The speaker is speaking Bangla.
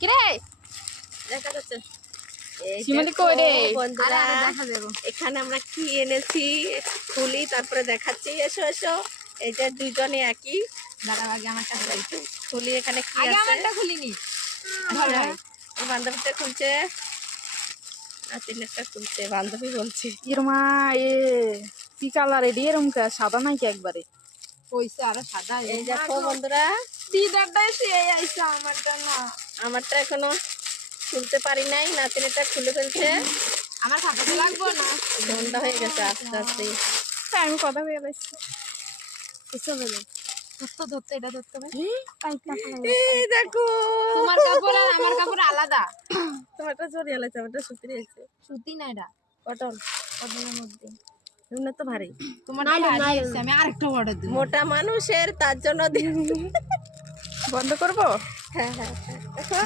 কিরে দেখা যাচ্ছে শিমালি কই রে? বন্ধুরা আরে দেখা যাবো। এখানে আমরা কি এনেছি খুলি তারপরে দেখাচ্ছি। এসো এসো, এই যে দুইজনে একই। দাঁড়াও আগে আমারটা ধরি। খুলি এখানে কি আগে আছে। আমারটা খুলিনি। ধর ভাই। ওর বান্ধবীটা খুলছে, নাতিনেরটা খুলছে, বান্ধবী বলছি। ইরমা এ কি কালার এডি এরম সাদা নাই কি একবারে কইছে আরো সাদা। এই দেখো বন্ধুরা, দিদারটা সে আইছে আমারটা না। আমারটা এখনো খুলতে পারি নাই, নাতিনেরটা খুলে ফেলছে। আমার খাপাতে লাগবো না। ঠান্ডা হয়ে গেছে আস্তে আস্তে। তাই আমি কথা হয়ে গেছি এসব হলো। ধরতে ধরতে এটা ধরতে হবে। এই দেখো তোমার কাপড় আর আমার কাপড় আলাদা। তোমারটা জড়িয়ে লাগছে, আমারটা সুতির হয়েছে। সুতি না এটা। কটন, কটনের মধ্যে। এমনি তো ভারী। তোমার আমি আরেকটা অর্ডার দিই। মোটা মানুষের তার জন্য বন্ধ করবো হ্যাঁ হ্যাঁ হ্যাঁ। দেখো